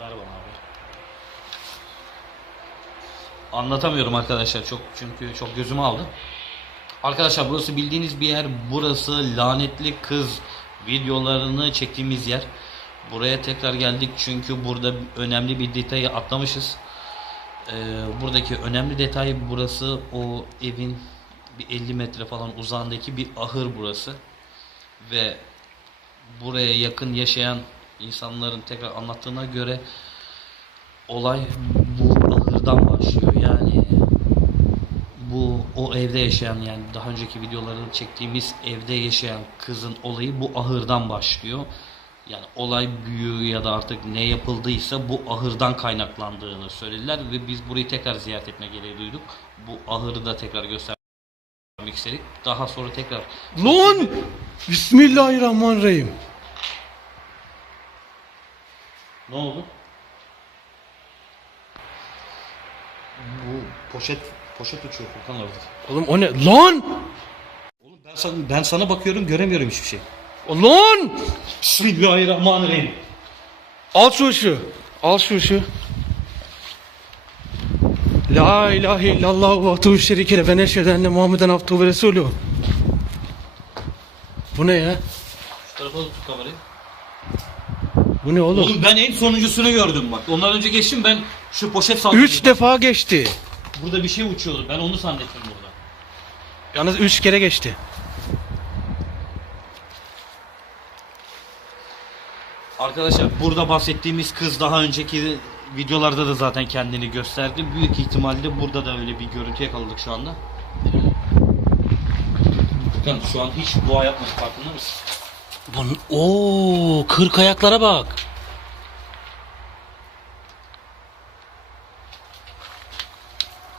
Ver bana abi. Anlatamıyorum arkadaşlar çok çünkü çok gözümü aldı. Arkadaşlar burası bildiğiniz bir yer. Burası lanetli kız videolarını çektiğimiz yer. Buraya tekrar geldik çünkü burada önemli bir detayı atlamışız. Ee, buradaki önemli detay burası o evin bir 50 metre falan uzağındaki bir ahır burası. Ve buraya yakın yaşayan insanların tekrar anlattığına göre olay bu ahırdan başlıyor. Yani bu o evde yaşayan yani daha önceki videolarını çektiğimiz evde yaşayan kızın olayı bu ahırdan başlıyor. Yani olay büyüğü ya da artık ne yapıldıysa bu ahırdan kaynaklandığını söylediler ve biz burayı tekrar ziyaret etme gereği duyduk. Bu ahırı da tekrar göstermek istedik. Daha sonra tekrar Lan! Bismillahirrahmanirrahim. Ne oldu? Bu poşet poşet uçuyor Furkan orada. Oğlum o ne? Lan! Oğlum ben sana, ben sana bakıyorum göremiyorum hiçbir şey. Lan! Bismillahirrahmanirrahim. Al şu ışığı. Al şu ışığı. La ilahe illallah ve atuhu şerikele ve neşhedü enne Muhammeden abduhu ve resulü. Bu ne ya? Şu tarafa tut kamerayı. Bu ne oğlum? Oğlum ben en sonuncusunu gördüm bak. Ondan önce geçtim ben şu poşet sandım. Üç defa geçti. Burada bir şey uçuyordu. Ben onu zannettim burada. Yalnız üç kere geçti. Arkadaşlar burada bahsettiğimiz kız daha önceki videolarda da zaten kendini gösterdi. Büyük ihtimalle burada da öyle bir görüntü yakaladık şu anda. Furkan şu an hiç dua yapmadık farkında mısın? Bunun, ooo kırk ayaklara bak.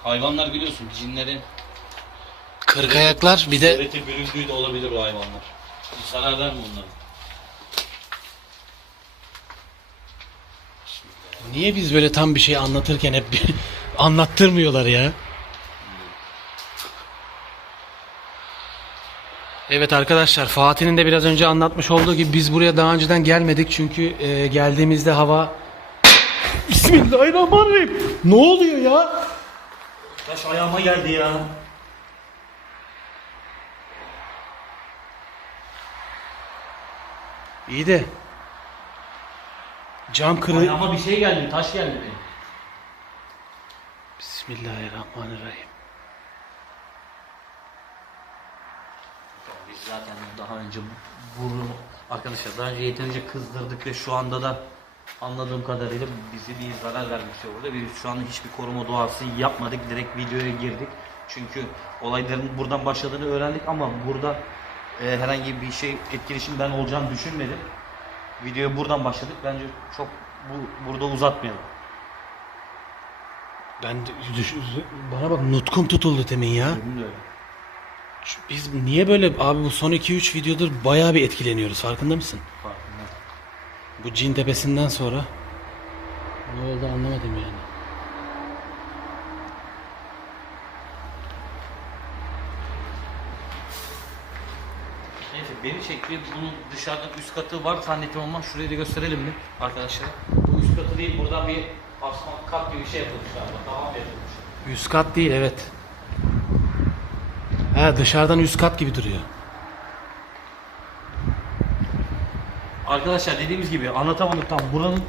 Hayvanlar biliyorsun cinlerin Kırk ayaklar bir de sureti büründüğü de olabilir o hayvanlar. Zarar verme onlara. niye biz böyle tam bir şey anlatırken hep bir anlattırmıyorlar ya? Evet arkadaşlar Fatih'in de biraz önce anlatmış olduğu gibi biz buraya daha önceden gelmedik çünkü e, geldiğimizde hava Bismillahirrahmanirrahim. Ne oluyor ya? Taş ayağıma geldi ya. İyi de cam kırı Ayağıma bir şey geldi, taş geldi benim. Bismillahirrahmanirrahim. Biz zaten önce bunu arkadaşlar daha önce yeterince kızdırdık ve şu anda da anladığım kadarıyla bizi bir zarar vermiş orada. Biz şu anda hiçbir koruma duası yapmadık. Direkt videoya girdik. Çünkü olayların buradan başladığını öğrendik ama burada e, herhangi bir şey etkileşim ben olacağını düşünmedim. Videoya buradan başladık. Bence çok bu burada uzatmayalım. Ben de- düş- bana bak nutkum tutuldu temin ya. Benim de öyle. Biz niye böyle abi bu son 2-3 videodur bayağı bir etkileniyoruz farkında mısın? Farkındayım. Bu cin tepesinden sonra ne oldu anlamadım yani. Neyse beni çekti. Bunun dışarıda üst katı var zannettim ama şurayı da gösterelim mi arkadaşlar? Bu üst katı değil buradan bir asma kat gibi bir şey yapılmış galiba. Tamam yapılmış. Üst kat değil evet. He dışarıdan üst kat gibi duruyor. Arkadaşlar dediğimiz gibi anlatamadık tam buranın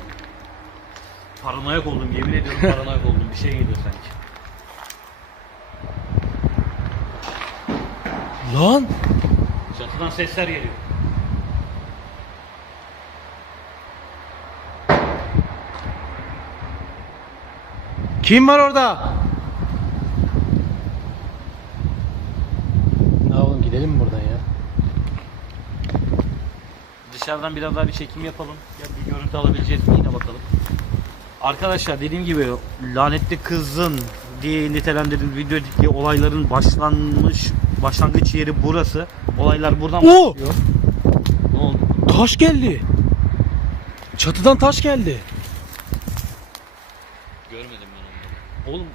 paranoyak oldum yemin ediyorum paranoyak oldum bir şey geliyor sanki. Lan Çatıdan sesler geliyor. kim var orada? Ne oğlum gidelim mi buradan ya? Dışarıdan biraz daha bir çekim yapalım. Ya bir görüntü alabileceğiz mi yine bakalım. Arkadaşlar dediğim gibi lanetli kızın diye nitelendirdiğim videodaki olayların başlanmış başlangıç yeri burası. Olaylar buradan Oo! başlıyor. Ne oldu? Taş geldi. Çatıdan taş geldi. Görmedim ben onu. Oğlum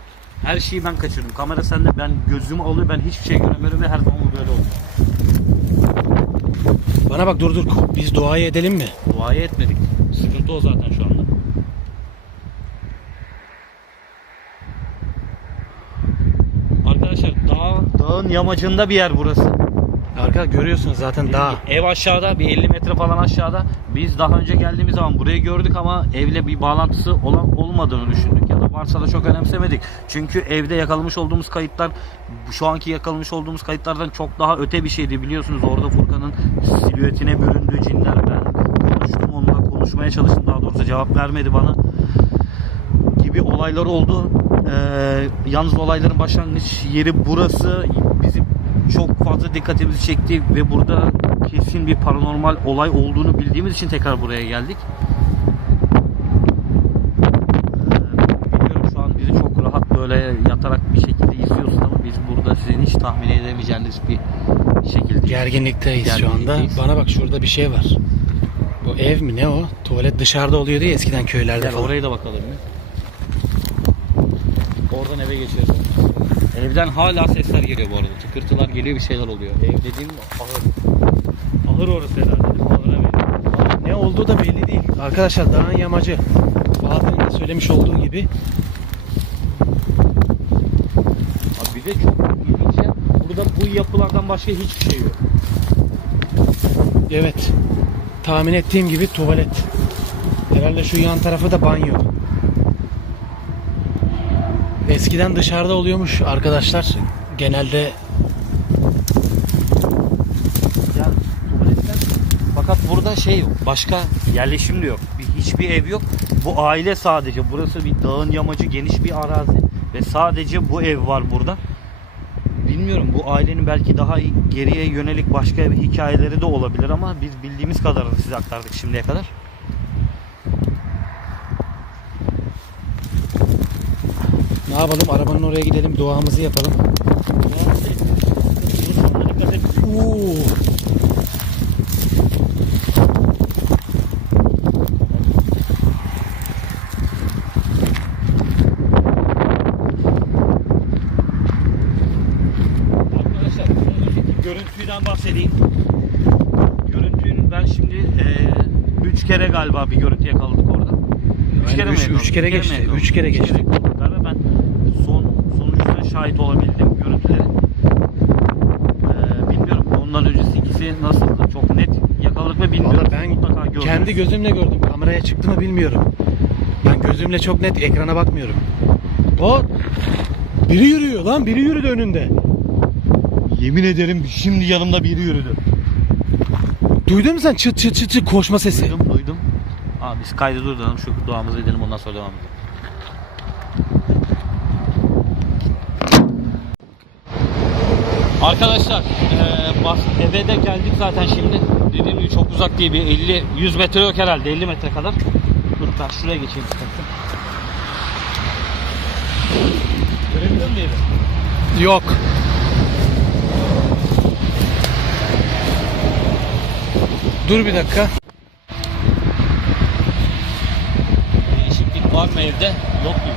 her şeyi ben kaçırdım. Kamera sende ben gözümü alıyor ben hiçbir şey göremiyorum ve her zaman bu böyle oluyor. Bana bak dur dur. Biz duayı edelim mi? Duayı etmedik. Sıkıntı o zaten şu anda. Arkadaşlar dağ... Dağın yamacında bir yer burası. Arka görüyorsunuz zaten dağ. Ev aşağıda bir 50 metre falan aşağıda. Biz daha önce geldiğimiz zaman burayı gördük ama evle bir bağlantısı olan olmadığını düşündük ya da varsa da çok önemsemedik. Çünkü evde yakalamış olduğumuz kayıtlar şu anki yakalamış olduğumuz kayıtlardan çok daha öte bir şeydi biliyorsunuz. Orada Furkan'ın silüetine büründü cinler. Ben konuştum onunla konuşmaya çalıştım daha doğrusu cevap vermedi bana gibi olaylar oldu. Ee, yalnız olayların başlangıç yeri burası bizim çok fazla dikkatimizi çekti ve burada kesin bir paranormal olay olduğunu bildiğimiz için tekrar buraya geldik. Ee, biliyorum şu an bizi böyle yatarak bir şekilde izliyorsun ama biz burada sizin hiç tahmin edemeyeceğiniz bir şekilde Gerginlikteyiz şu anda. Gerginlikteyiz. Bana bak şurada bir şey var. Bu ev mi ne o? Tuvalet dışarıda oluyor diye eskiden köylerde Gel falan. oraya da bakalım bir. Oradan eve geçiyoruz. Evden hala sesler geliyor bu arada. Tıkırtılar geliyor bir şeyler oluyor. Ev dediğim ahır. Ahır orası herhalde. Ahıra veriyor. Ne olduğu da belli değil. Arkadaşlar dağın yamacı. Bahattin'in de söylemiş olduğu gibi De çok ilginç ya. Burada bu yapılardan başka hiçbir şey yok. evet tahmin ettiğim gibi tuvalet. Herhalde şu yan tarafı da banyo. Eskiden dışarıda oluyormuş arkadaşlar. Genelde tuvaletler fakat burada şey yok. Başka yerleşim de yok. Bir, hiçbir ev yok. Bu aile sadece. Burası bir dağın yamacı geniş bir arazi ve sadece bu ev var burada. Bilmiyorum bu ailenin belki daha geriye yönelik başka bir hikayeleri de olabilir ama biz bildiğimiz kadarını size aktardık şimdiye kadar. ne yapalım? Arabanın oraya gidelim, duamızı yapalım. Oo. Arkadaşlar biraz önceki bahsedeyim. Görüntünün ben şimdi eee üç kere galiba bir görüntü yakaladık orada. Üç kere mi üç- yakaladık? üç kere mi geçti, yakaladık? üç kere geçti. yakaladık galiba. Ben son sonucuna şahit olabildim görüntülere. Eee bilmiyorum ondan öncesi ikisi nasıldı? Çok net yakaladık ve bilmiyorum. Valla ben Mutlaka kendi gözümle gördüm. Kameraya çıktı mı bilmiyorum. Ben gözümle çok net ekrana bakmıyorum. O biri yürüyor lan, biri yürüdü önünde. Yemin ederim şimdi yanımda biri yürüdü. Duydun mu sen çıt çıt çıt çıt koşma sesi? Duydum duydum. Aa, biz kaydı durduralım şu duamızı edelim ondan sonra devam edelim. Arkadaşlar eee bas, eve de geldik zaten şimdi. Dediğim gibi çok uzak değil bir 50 100 metre yok herhalde 50 metre kadar. Dur ben şuraya geçeyim istersen. Görebiliyor musun evi? Yok. Dur bir dakika. Değişiklik var mı evde? Yok gibi.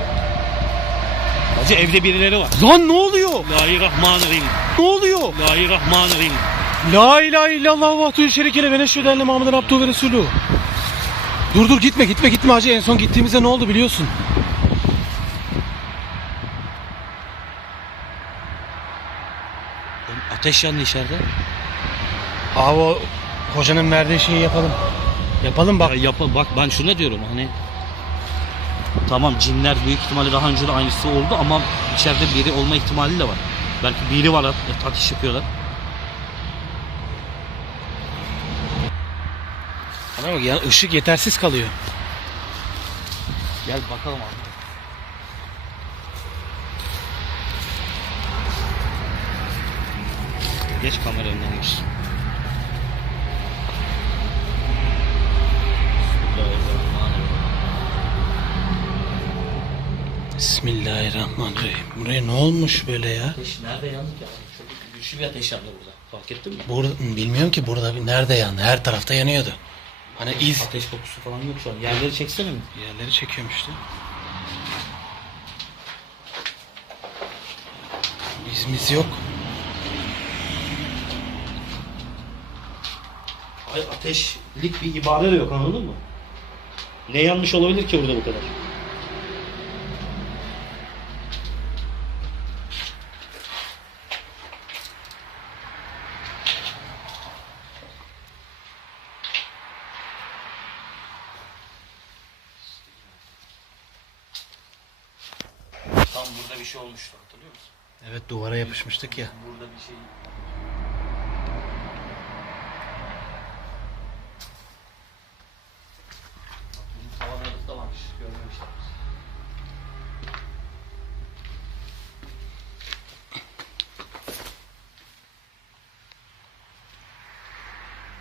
Hacı evde birileri var. Lan ne oluyor? Bismillahirrahmanirrahim. Ne oluyor? Bismillahirrahmanirrahim. La ilahe illallah vahdü şerikele ve neşhedü enne Muhammeden abduhu ve resulü. Dur dur gitme gitme gitme hacı en son gittiğimizde ne oldu biliyorsun. Ateş yandı içeride. Abi o hocanın verdiği şeyi yapalım. Yapalım bak. Ya yapalım. Bak ben şunu diyorum hani tamam cinler büyük ihtimalle daha önce de aynısı oldu ama içeride biri olma ihtimali de var. Belki biri var at- ateş yapıyorlar. Bak ya ışık yetersiz kalıyor. Gel bakalım abi. Geç kamera önünden Bismillahirrahmanirrahim. Buraya ne olmuş böyle ya? Ateş nerede yandık ya? Çok güçlü bir ateş yandı burada. Fark ettin mi? Burada bilmiyorum ki burada bir nerede yandı. Her tarafta yanıyordu. Hani iz Ateş kokusu falan yok şu an. Yerleri çeksene mi? yerleri çekiyorum işte. İzimiz yok. Ay ateşlik bir ibare de yok anladın mı? Ne yanlış olabilir ki burada bu kadar? Burada bir şey olmuştu hatırlıyor musun? Evet duvara yapışmıştık ya. Burada bir şey...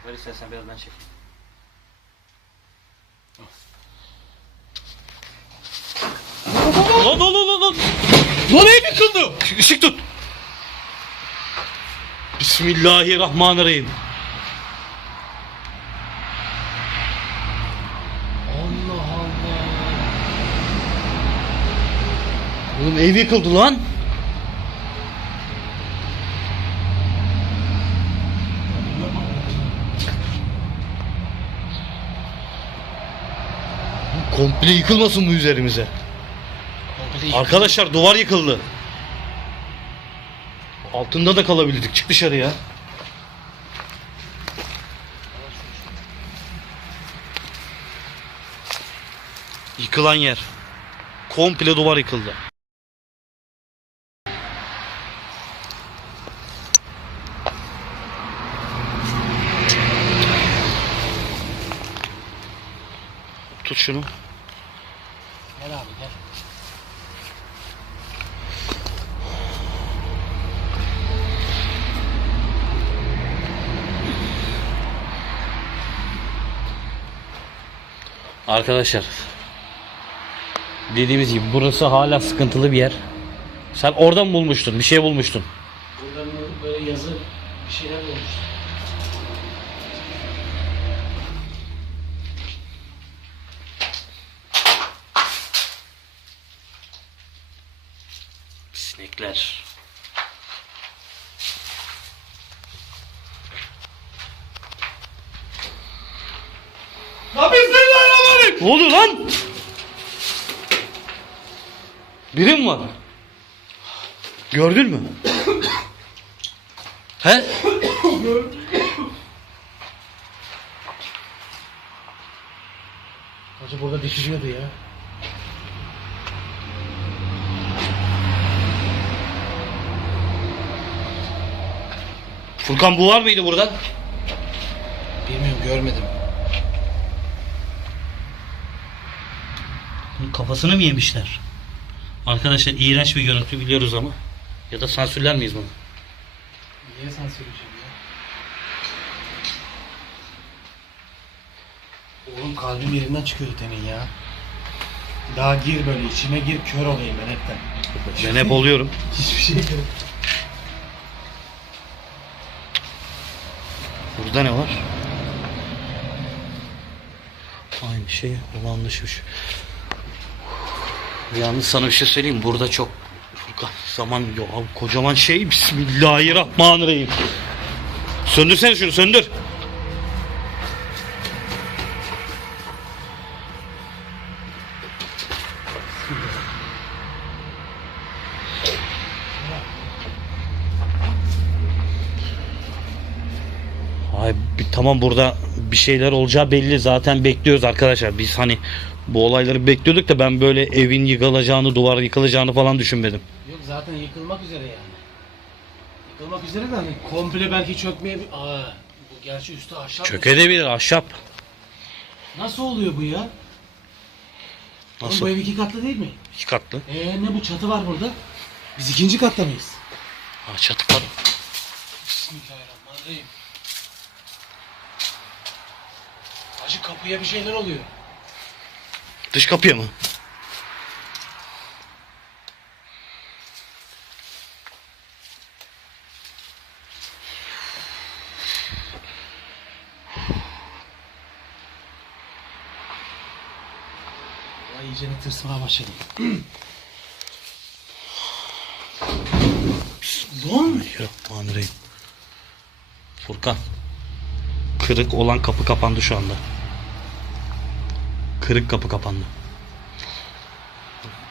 Ver istersen biraz ben çekeyim. Lan lan lan lan lan! Lan ev yıkıldı! Işık tut! Bismillahirrahmanirrahim. Allah Allah. Oğlum ev yıkıldı lan. Komple yıkılmasın bu üzerimize. Arkadaşlar duvar yıkıldı. Altında da kalabildik. Çık dışarıya. Yıkılan yer. Komple duvar yıkıldı. Tut şunu. Gel abi gel. Arkadaşlar dediğimiz gibi burası hala sıkıntılı bir yer. Sen oradan bulmuştun, bir şey bulmuştun. Burada böyle yazı bir şeyler olmuş. Sinekler. Lan bismillahirrahmanirrahim. Ne oluyor lan? Biri mi var? Gördün mü? He? Hacı burada dikiliyordu ya. Furkan bu var mıydı burada? Bilmiyorum görmedim. Bunun kafasını mı yemişler? Arkadaşlar iğrenç bir görüntü biliyoruz ama. Ya da sansürler miyiz bunu? Niye sansürleyeceğim ya? Oğlum kalbim yerinden çıkıyor senin ya. Daha gir böyle içime gir kör olayım ben hepten. Ben hep oluyorum. Hiçbir şey yok. Burada ne var? Aynı şey olan düşmüş. Yalnız sana bir şey söyleyeyim. Burada çok zaman yok. Kocaman şey. Bismillahirrahmanirrahim. Söndürsene şunu söndür. Ay tamam burada bir şeyler olacağı belli zaten bekliyoruz arkadaşlar. Biz hani bu olayları bekliyorduk da ben böyle evin yıkılacağını, duvar yıkılacağını falan düşünmedim. Yok zaten yıkılmak üzere yani. Yıkılmak üzere de hani komple belki çökmeye... Aa, bu gerçi üstü ahşap. Çökebilir ahşap. Nasıl oluyor bu ya? Oğlum Nasıl? bu ev iki katlı değil mi? İki katlı. Ee ne bu çatı var burada? Biz ikinci katta mıyız? Ha, çatı var. Bismillahirrahmanirrahim. Hacı kapıya bir şeyler oluyor. Dış kapıya mı? Vay iyice tırsmaya başladım. Lan! Bismillahirrahmanirrahim. Furkan. Kırık olan kapı kapandı şu anda. Kırık kapı kapandı.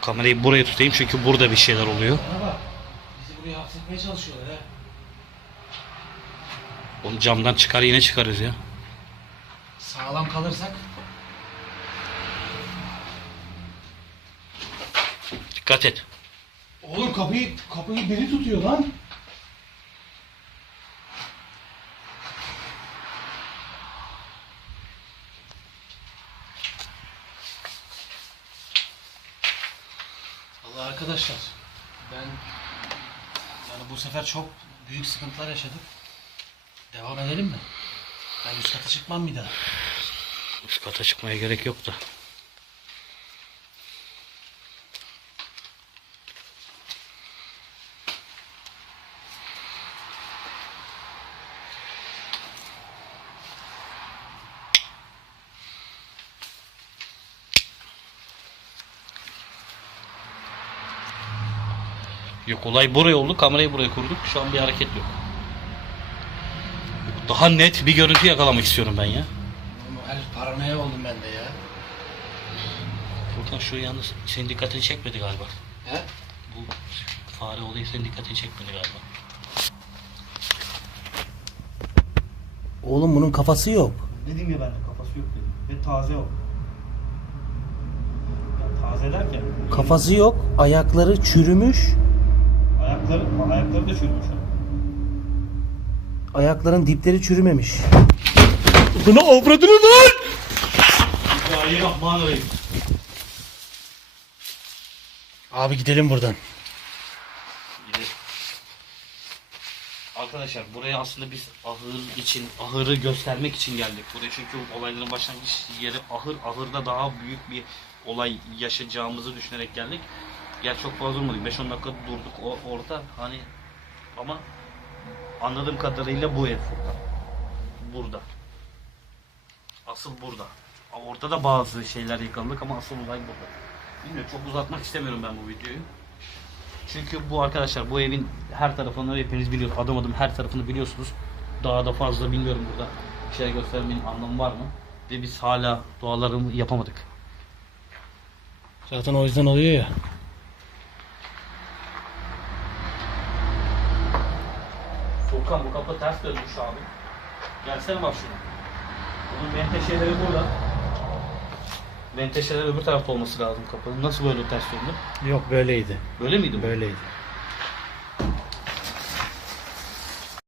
Kamerayı buraya tutayım çünkü burada bir şeyler oluyor. Bak. Bizi buraya hapsetmeye çalışıyorlar ha. Onu camdan çıkar yine çıkarız ya. Sağlam kalırsak Dikkat et. Oğlum kapıyı kapıyı biri tutuyor lan. Allah arkadaşlar ben yani bu sefer çok büyük sıkıntılar yaşadım. Devam edelim mi? Ben üst kata çıkmam bir daha. Üst kata çıkmaya gerek yok da. Yok olay buraya oldu. Kamerayı buraya kurduk. Şu an bir hareket yok. Daha net bir görüntü yakalamak istiyorum ben ya. Her paranoya oldum ben de ya. Furkan şu yalnız senin dikkatini çekmedi galiba. He? Bu fare olayı senin dikkatini çekmedi galiba. Oğlum bunun kafası yok. Dedim ya ben de kafası yok dedim. Ve taze yok. Ya taze derken Kafası yok, ayakları çürümüş. Ayakları ayakları da çürümüş. Ayakların dipleri çürümemiş. Bunu avradını lan! Bismillahirrahmanirrahim. Abi gidelim buradan. Gidelim. Arkadaşlar buraya aslında biz ahır için, ahırı göstermek için geldik. Buraya çünkü olayların başlangıç yeri ahır. Ahırda daha büyük bir olay yaşayacağımızı düşünerek geldik. Gerçi çok fazla olmadık. 5-10 dakika durduk o, orada. Hani ama anladığım kadarıyla bu ev. Burada. Asıl burada. Orada da bazı şeyler yıkıldık ama asıl olay burada. Bilmiyorum çok uzatmak istemiyorum ben bu videoyu. Çünkü bu arkadaşlar bu evin her tarafını hepiniz biliyorsunuz. Adım adım her tarafını biliyorsunuz. Daha da fazla bilmiyorum burada. Bir şey göstermenin anlamı var mı? Ve biz hala dualarını yapamadık. Zaten o yüzden oluyor ya. Furkan bu kapı ters dönmüş abi. Gelsene bak şuna. Bunun menteşeleri burada. Menteşeler öbür tarafta olması lazım kapının. Nasıl böyle ters döndü? Yok böyleydi. Böyle miydi bu? Böyleydi.